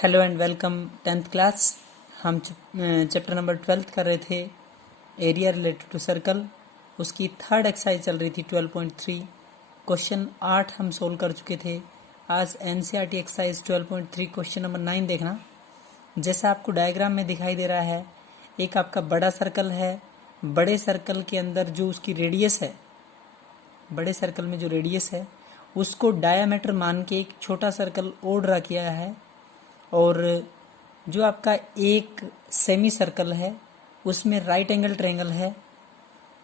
Hello and welcome 10th class. हम chapter number 12 कर रहे थे एरिया रिलेटेड टू सर्कल। उसकी थर्ड एक्सरसाइज चल रही थी 12.3। क्वेश्चन 8 हम सोल्व कर चुके थे। आज एनसीईआरटी एक्सरसाइज 12.3 क्वेश्चन नंबर 9 देखना। जैसा आपको डायग्राम में दिखाई दे रहा है, एक आपका बड़ा सर्कल है। बड़े सर्कल के अंदर जो उसकी रेडियस है, बड़े सर्कल में जो रेडियस है उसको डायामीटर मान के एक छोटा सर्कल और ड्रा किया है। और जो आपका एक सेमी सर्कल है उसमें राइट एंगल ट्रायंगल है।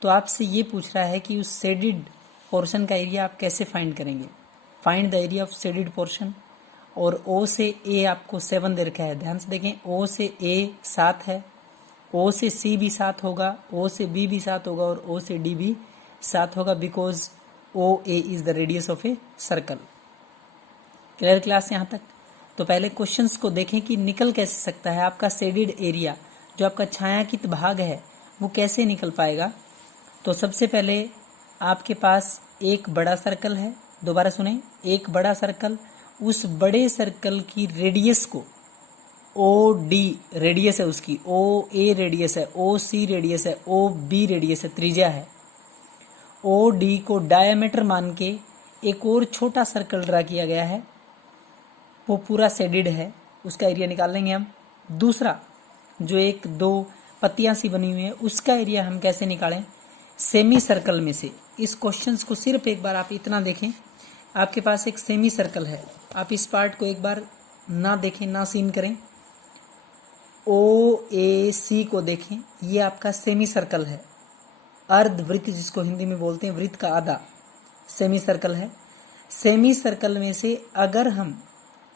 तो आपसे ये पूछ रहा है कि उस शेडिड पोर्शन का एरिया आप कैसे फाइंड करेंगे। Find the area of shaded portion. और ओ से ए आपको 7 दे रखा है। ध्यान से देखें, ओ से ए 7 है, ओ से सी भी 7 होगा, ओ से बी भी 7 होगा और ओ से डी भी 7 होगा, because O A is the radius of a circle. Clear class यहाँ तक? तो पहले क्वेश्चंस को देखें कि निकल कैसे सकता है आपका शेडिड एरिया, जो आपका छायांकित भाग है वो कैसे निकल पाएगा। तो सबसे पहले आपके पास एक बड़ा सर्कल है। दोबारा सुने, एक बड़ा सर्कल, उस बड़े सर्कल की रेडियस को ओ डी रेडियस है, उसकी ओ ए रेडियस है, ओ सी रेडियस है, ओ बी रेडियस है, त्रिज्या है। ओ डी को डायमीटर मान के एक और छोटा सर्कल ड्रा किया गया है, वो पूरा शेडिड है, उसका एरिया निकाल लेंगे हम। दूसरा जो एक दो पत्तियां सी बनी हुई है उसका एरिया हम कैसे निकालें, सेमी सर्कल में से। इस क्वेश्चंस को सिर्फ एक बार आप इतना देखें, आपके पास एक सेमी सर्कल है, आप इस पार्ट को एक बार ना देखें, ना सीन करें, ओ ए सी को देखें, ये आपका सेमी सर्कल है। अर्धवृत्त जिसको हिंदी में बोलते हैं, वृत्त का आधा सेमी सर्कल है। सेमी सर्कल में से अगर हम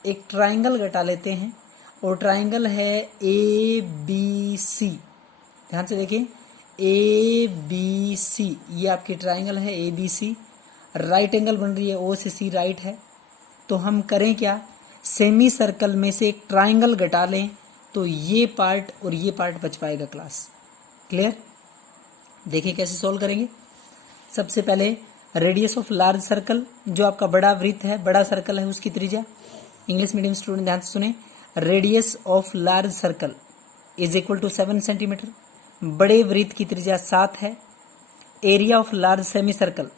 एक ट्रायंगल घटा लेते हैं, और ट्रायंगल है ए बी सी। ध्यान से देखिए, ए बी सी, ये आपकी ट्रायंगल है A B C. Right angle बन रही है, ओ से सी राइट है। तो हम करें क्या, सेमी सर्कल में से एक ट्रायंगल घटा लें तो ये पार्ट और ये पार्ट बच पाएगा। Class clear? देखिए कैसे सॉल्व करेंगे। सबसे पहले रेडियस ऑफ लार्ज सर्कल, जो आपका बड़ा वृत्त है, बड़ा सर्कल है, उसकी त्रिज्या। इंग्लिश मीडियम स्टूडेंट ध्यान से सुने, radius of large circle is equal to 7 centimetre. बड़े वृत्त की त्रिज्या 7 है। Area of large semi circle,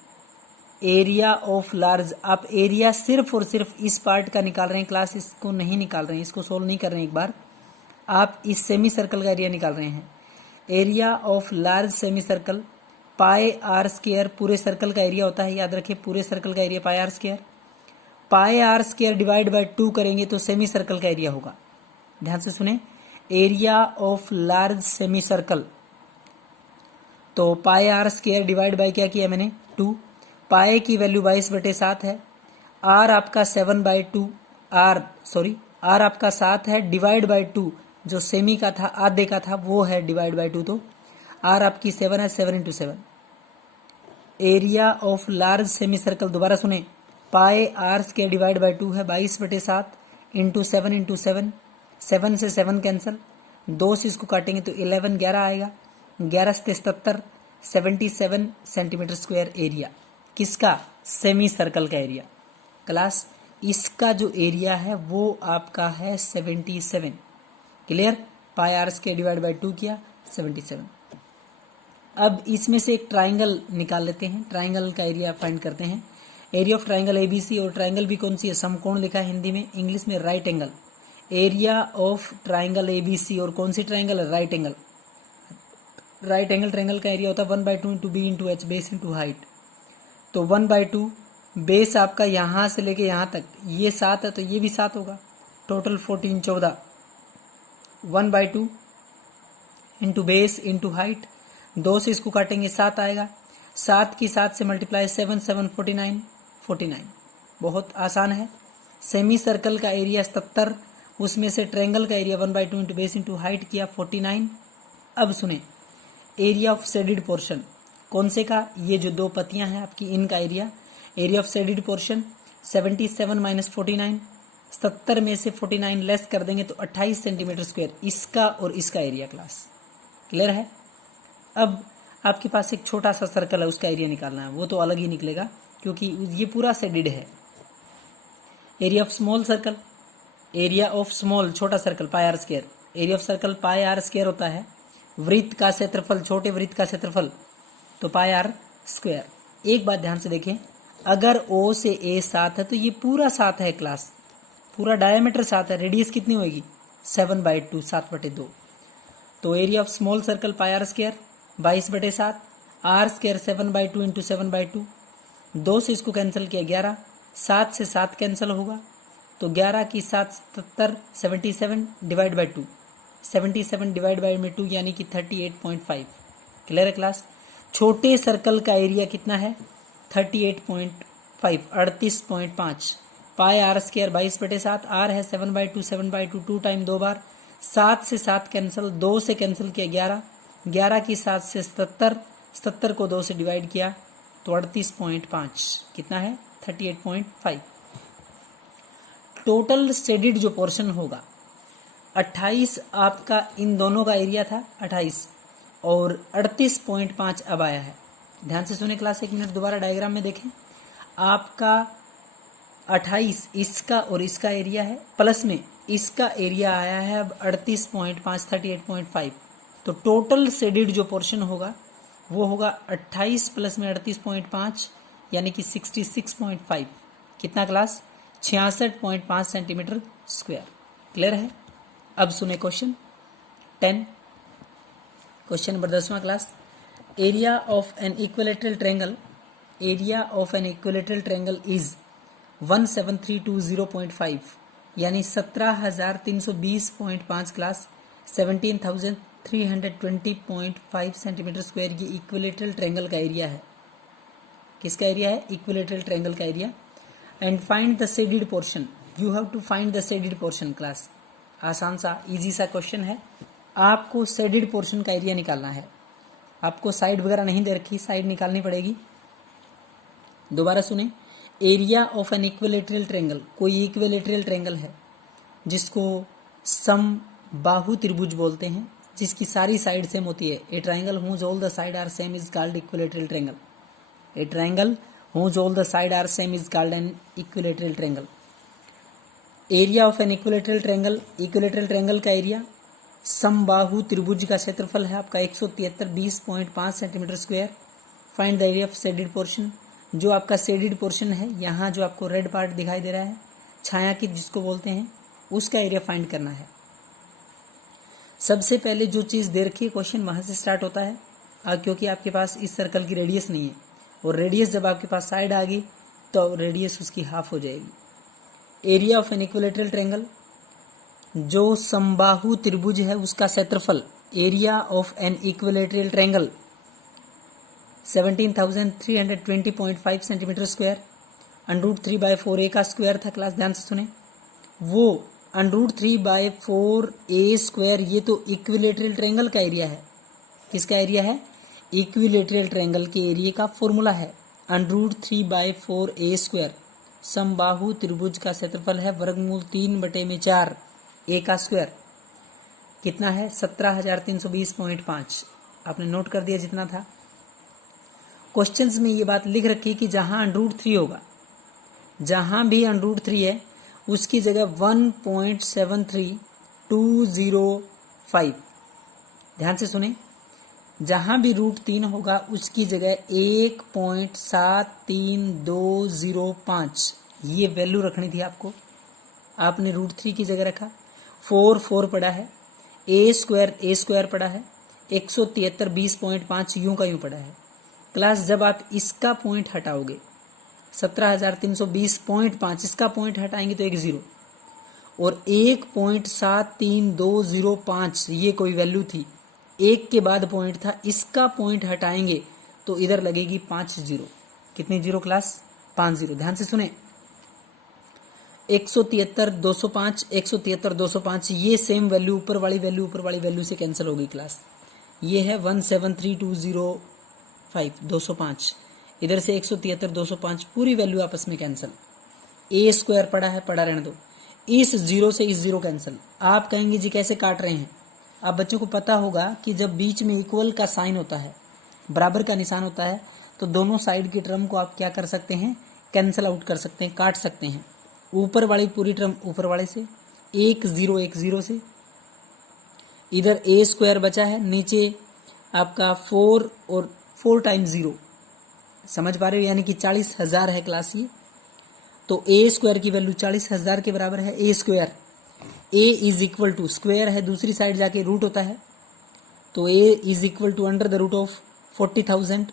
area of large, आप एरिया सिर्फ और सिर्फ इस पार्ट का निकाल रहे हैं क्लास, इसको नहीं निकाल रहे हैं, इसको सोल्व नहीं कर रहे हैं। एक बार आप इस सेमी सर्कल का एरिया निकाल रहे हैं। Area of large semi circle pi R square, पूरे सर्कल का एरिया होता है, याद रखिए, पूरे सर्कल का area pi R square. Pi R square divide by 2 करेंगे तो सेमी सर्कल का एरिया होगा। ध्यान से सुने, area of large semi circle, तो पाई आर स्क्वायर डिवाइड बाय क्या किया मैंने, 2। पाई की वैल्यू 22/7 है। आर आपका 7/2, आर आपका 7 है, डिवाइड बाय 2, जो सेमी का था, आधे का था, वो है डिवाइड बाय 2, तो आर आपकी 7 है, 7 × 7। Area of large semi circle, दोबारा सुने, पाई आर स्क्वायर डिवाइड बाय 2 है, 22/7 इंटू 7 × 7, 7 से 7 कैंसिल, 2 से इसको काटेंगे तो 11, 11 आएगा, 11 से 77, 77 सेंटीमीटर स्क्वायर एरिया किसका, सेमी सर्कल का एरिया। क्लास इसका जो एरिया है वो आपका है 77। Clear? Pi R square divide by 2 किया, 77। अब इसमें से एक ट्राइंगल निकाल लेते हैं, ट्राइंगल का एरिया फाइंड करते हैं। एरिया ऑफ ट्राइंगल एबीसी, और ट्राइंगल भी कौन सी है, समकोण लिखा है हिंदी में, इंग्लिश में right angle. Area of triangle ABC, और कौन सी ट्राइंगल है, right angle. Right angle triangle का एरिया होता है 1/2 into B into H, base into height. तो 1/2, बेस आपका यहाँ से लेके यहाँ तक, ये 7 है तो ये भी 7 होगा, total 14, 14। 1/2 into base into height, 2 से इसको काटेंगे 7 आएगा, 7 की 7 से मल्टीप्लाई, 7 7 49, 49। बहुत आसान है। सेमी सर्कल का एरिया 77, उसमें से ट्रायंगल का area 1/2 into base into height किया, 49। अब सुने, एरिया ऑफ शेडिड पोर्शन, कौन से का, ये जो दो पत्तियां हैं आपकी, इनका area. Area of shaded portion 77 minus 49, 70 में से 49 लेस कर देंगे तो 28 सेंटीमीटर स्क्वायर, इसका और इसका एरिया। क्लास क्लियर है? अब आपके पास एक छोटा सा सर्कल है, उसका एरिया निकालना है, वो तो अलग ही निकलेगा क्योंकि ये पूरा शेडिड है। Area of small circle, area of small छोटा circle pi R square, area of circle pi R square होता है। वृत्त का क्षेत्रफल छोटे वृत्त का क्षेत्रफल तो पाई आर स्क्वायर। एक बात ध्यान से देखें, अगर O से A 7 है तो ये पूरा 7 है क्लास, पूरा डायमीटर 7 है, रेडियस कितनी होगी 7/2 7/2। तो area of small circle pi R square 22/7, R square 7/2 into 7/2, 2 से इसको कैंसिल किया 11, 7 से 7 कैंसिल होगा तो 11 की 7 77, 77 डिवाइड बाई 2, 77 डिवाइड बाई में 2 यानी कि 38.5। क्लियर है क्लास। छोटे सर्कल का एरिया कितना है 38.5 38.5। पाई आर स्क्वायर 22/7, आर है 7/2 7/2 2 टाइम 2 बार, 7 से 7 कैंसिल, 2 से कैंसिल किया 11, 11 की 7 से 77, 77 को 2 से डिवाइड किया तो 38.5 कितना है 38.5। टोटल शेडिड जो पोर्शन होगा 28 आपका इन दोनों का एरिया था 28 और 38.5 अब आया है। ध्यान से सुने क्लास, एक मिनट दोबारा डायग्राम में देखें। आपका 28 इसका और इसका एरिया है, प्लस में इसका एरिया आया है अब 38.5 38.5। तो टोटल शेडिड जो पोर्शन होगा वो होगा 28 प्लस में 38.5 यानी कि 66.5। कितना क्लास 66.5 सेंटीमीटर स्क्वायर। क्लियर है। अब सुने क्वेश्चन 10, क्वेश्चन नंबर 10वां class. Area of an equilateral triangle, area of an equilateral triangle is 17320.5 यानी 17,320.5 क्लास 17,320.5 सेंटीमीटर स्क्वायर। ये इक्विलेटरल ट्रायंगल का एरिया है। किसका एरिया है इक्विलेटरल ट्रायंगल का area. And find the shaded portion, you have to find the shaded portion. Class आसान सा easy सा क्वेश्चन है, आपको शेडेड पोर्शन का एरिया निकालना है। आपको साइड वगैरह नहीं दे रखी, साइड निकालनी पड़ेगी। दोबारा सुने, area of an equilateral triangle, कोई इक्विलेटरल ट्रायंगल है जिसको समबाहु त्रिभुज बोलते हैं, जिसकी सारी साइड सेम होती है। A triangle whose all the side are same is called equilateral triangle. A triangle whose all the side are same is called an equilateral triangle. Area of an equilateral triangle, equilateral triangle का area समबाहु त्रिभुज का क्षेत्रफल है आपका 173 centimetre square. Find the area of shaded portion, जो आपका shaded portion है, यहाँ जो आपको रेड पार्ट दिखाई दे रहा है छायांकित जिसको बोलते हैं, उसका एरिया फाइंड करना है। सबसे पहले जो चीज दे रखी है क्वेश्चन वहां से स्टार्ट होता है, क्योंकि आपके पास इस सर्कल की रेडियस नहीं है और रेडियस जब आपके पास साइड आ गई तो रेडियस उसकी हाफ हो जाएगी। Area of an equilateral triangle, जो समबाहु त्रिभुज है उसका क्षेत्रफल, area of an equilateral triangle 17,320.5 centimetre square. √3/4 a का स्क्वायर था क्लास, ध्यान से सुने। वो √3/4 a स्क्वायर, ये तो इक्विलेटरल ट्रायंगल का एरिया है। किसका एरिया है इक्विलेटरल ट्रायंगल के एरिया का फॉर्मूला है √3/4 a स्क्वायर। समबाहु त्रिभुज का क्षेत्रफल है वर्गमूल 3/4 a का स्क्वायर। कितना है 17,320.5। आपने नोट कर दिया जितना था। क्वेश्चंस में ये बात लिख रखी कि जहां √3 होगा, जहां भी √3 है उसकी जगह 1.73205। ध्यान से सुने, जहां भी √3 होगा उसकी जगह 1.73205 ये वैल्यू रखनी थी आपको। आपने √3 की जगह रखा, 4 पड़ा है, a स्क्वायर पड़ा है, 173 यूं का यूं पड़ा है। क्लास जब आप इसका पॉइंट हटाओगे 17,320.5, इसका पॉइंट हटाएंगे तो एक 0 और 1.73205 ये कोई वैल्यू थी, एक के बाद पॉइंट था, इसका पॉइंट हटाएंगे तो इधर लगेगी 5 0। कितनी 0 क्लास 5 0। ध्यान से सुने, 173 205 ये सेम वैल्यू ऊपर वाली वैल्यू से कैंसिल होगी क्लास। ये है 173 205, इधर से 173 205 पूरी वैल्यू आपस में कैंसिल। a स्क्वायर पड़ा है, पड़ा रहने दो। इस 0 से इस 0 कैंसिल। आप कहेंगे जी कैसे काट रहे हैं, आप बच्चों को पता होगा कि जब बीच में इक्वल का साइन होता है, बराबर का निशान होता है, तो दोनों साइड की टर्म को आप क्या कर सकते हैं कैंसिल आउट कर सकते हैं, काट सकते हैं। ऊपर वाली पूरी टर्म ऊपर वाले से एक जीरो से, इधर ए स्क्वायर बचा है, नीचे आपका 4 और 4 टाइम्स 0, समझ पा रहे हो, यानी कि 40,000 है क्लास ये। तो ए स्क्वायर की वैल्यू 40,000 के बराबर है। A square, A is equal to, square है दूसरी साइड जाके रूट होता है, तो A is equal to under the root of 40,000।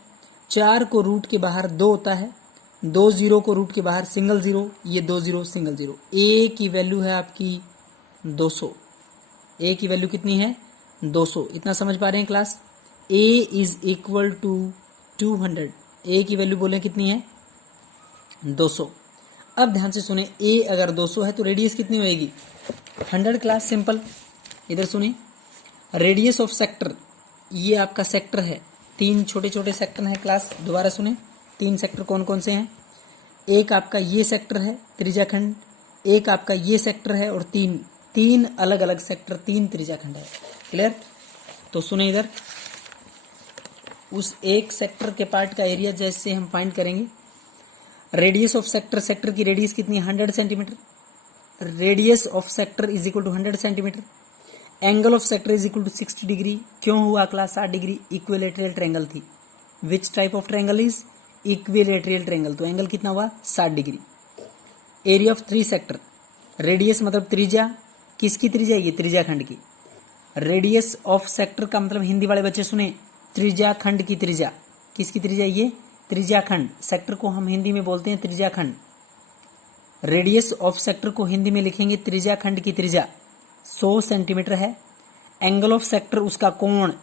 4 को रूट के बाहर 2 होता है, 2 जीरो को रूट के बाहर सिंगल जीरो, ये 2 जीरो सिंगल जीरो। ए की वैल्यू है आपकी 200। ए की वैल्यू कितनी है? 200। इतना समझ पा रहे हैं class? A is equal to 200। A की वैल्यू बोले कितनी है? 200। अब ध्यान से सुने, ए अगर 200 है तो रेडियस कितनी होगी? 100 क्लास, सिंपल। इधर सुनिए, रेडियस ऑफ सेक्टर, ये आपका सेक्टर है, 3 छोटे छोटे सेक्टर है क्लास। दोबारा सुने, 3 सेक्टर कौन कौन से हैं? एक आपका ये सेक्टर है त्रिज्याखंड, एक आपका ये सेक्टर है, और तीन अलग अलग सेक्टर, 3 त्रिज्याखंड है। क्लियर? तो सुने इधर, उस एक सेक्टर के पार्ट का एरिया जैसे हम फाइंड करेंगे, रेडियस ऑफ सेक्टर, सेक्टर की रेडियस कितनी है? 100 centimetre. Radius of sector is equal to 100 centimetre. Angle of sector is equal to 60 degree. क्यों हुआ क्लास? 60 डिग्री, इक्विलेटरल ट्रायंगल थी। Which type of triangle is? Equilateral triangle. तो angle कितना हुआ? 60 degree. Area of 3 sector, radius मतलब त्रिज्या, किसकी त्रिज्या? ये त्रिज्याखंड की। रेडियस ऑफ सेक्टर का मतलब, हिंदी वाले बच्चे सुने, त्रिज्याखंड की त्रिज्या। किसकी त्रिज्या? ये त्रिज्याखंड। सेक्टर को हम हिंदी में बोलते हैं त्रिज्याखंड। रेडियस ऑफ सेक्टर को हिंदी में लिखेंगे त्रिज्याखंड की त्रिज्या, 100 सेंटीमीटर है। एंगल ऑफ सेक्टर, उसका कोण,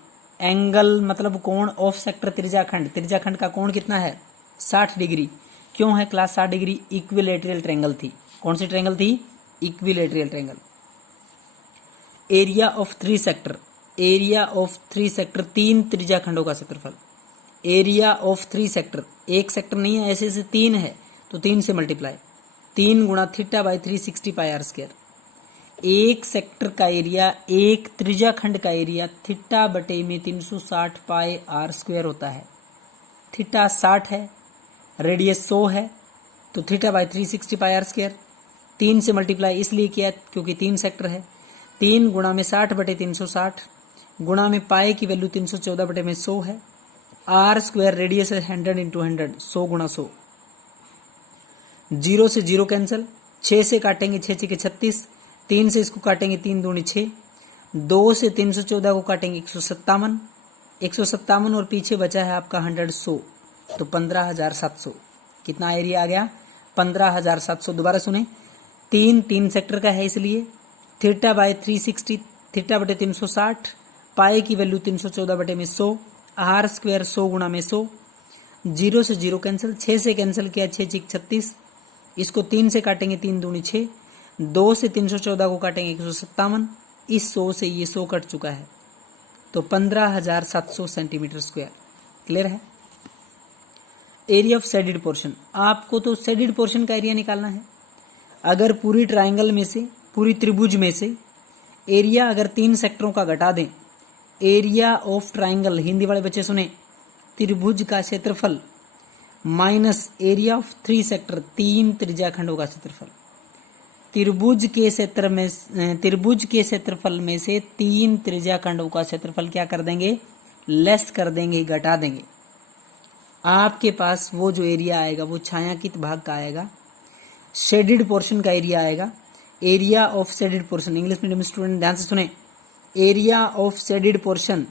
एंगल मतलब कोण ऑफ सेक्टर त्रिज्याखंड, त्रिज्याखंड का कोण कितना है? 60 डिग्री। क्यों है क्लास 60 डिग्री? इक्विलेटरल ट्रायंगल थी। कौन सी ट्रायंगल थी? Equilateral triangle. Area of 3 sector, area of 3 sector, 3 त्रिज्याखंडों का क्षेत्रफल। एरिया ऑफ 3 सेक्टर, एक सेक्टर नहीं है, ऐसे 3 है, तो 3 से मल्टीप्लाई, 3 गुणा theta by 360 pi R square. एक सेक्टर का एरिया, एक त्रिज्याखंड का एरिया थीटा बटे में 360 पाई आर स्क्वायर होता है। थीटा 60 है, रेडियस 100 है, तो theta by 360 pi R square. 3 से मल्टीप्लाई इसलिए किया क्योंकि 3 सेक्टर है। 3 गुणा में 60 बटे 360, गुणा में पाई की वैल्यू 314 बटे में 100 है। आर स्क्वायर रेडियस है 100 इंटू 100, 100 गुणा 100। 0 से 0 कैंसिल, 6 से काटेंगे 6 6 के 36, 3 से इसको काटेंगे 3 दूनी 6, 2 से 314 को काटेंगे 157, 157 और पीछे बचा है आपका 100, 100, तो 15,700। कितना एरिया आ गया? 15,700। दोबारा सुने, 3 सेक्टर का है, इसलिए थीटा बाय 360, थीटा बटे 360, पाई की वैल्यू 314 बटे में 100, आर स्क्वायर 100 गुणा में 100। 0 से 0 कैंसिल, 6 से कैंसिल किया 6 6 36, इसको 3 से काटेंगे 3 दूनी 6, 2 से 314 को काटेंगे 157, इस 100 से ये 100 कट चुका है, तो 15,700 सेंटीमीटर स्क्वायर। क्लियर है? एरिया ऑफ शेडेड पोर्शन, आपको तो शेडेड पोर्शन का एरिया निकालना है। अगर पूरी ट्रायंगल में से, पूरी त्रिभुज में से एरिया अगर 3 सेक्टरों का घटा दें, एरिया ऑफ ट्रायंगल, हिंदी वाले बच्चे सुने, त्रिभुज का क्षेत्रफल माइनस एरिया ऑफ 3 सेक्टर, 3 त्रिज्याखंडों का क्षेत्रफल। त्रिभुज के क्षेत्रफल में से 3 त्रिज्याखंडों का क्षेत्रफल क्या कर देंगे? लेस कर देंगे, घटा देंगे। आपके पास वो जो एरिया आएगा वो छायांकित भाग का आएगा, शेडेड पोर्शन का एरिया आएगा। Area of shaded portion, English medium student ध्यान से सुने, area of shaded portion,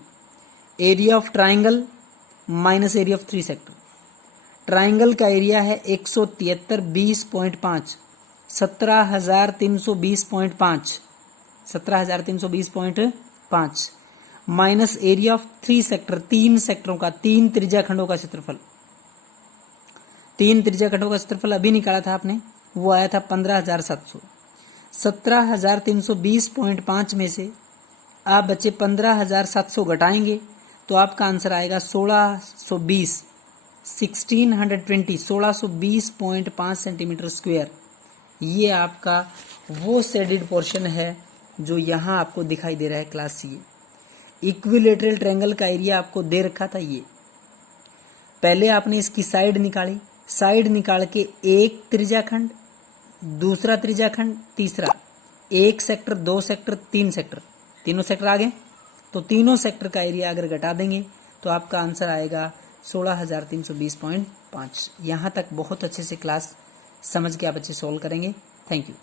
area of triangle minus area of 3 sector. Triangle का एरिया है 173 20.5, 17,320.5, 17,320.5 माइनस एरिया ऑफ 3 सेक्टर, 3 सेक्टरों का, 3 त्रिज्याखंडों का क्षेत्रफल। 3 त्रिज्याखंडों का क्षेत्रफल अभी निकाला था आपने, वो आया था 15,700। 17,320.5 में से आप बच्चे 15,700 घटाएंगे तो आपका आंसर आएगा 1620, 1620.5 सेंटीमीटर स्क्वायर। ये आपका वो शेडेड पोर्शन है जो यहाँ आपको दिखाई दे रहा है क्लास सी। इक्विलेटरल ट्रायंगल का एरिया आपको दे रखा था ये। पहले आपने इसकी साइड निकाली, साइड निकाल के एक त्रिज्याखंड, दूसरा त्रिज्याखंड, तीसरा, 1 सेक्टर, 2 सेक्टर, 3 सेक्टर, तीनों सेक्टर आ गए। तो तीनों सेक्टर का एरिया अगर घटा देंगे तो आपका आंसर आएगा 16,320.5। यहाँ तक बहुत अच्छे से क्लास समझ के आप बच्चे सोल्व करेंगे। Thank you.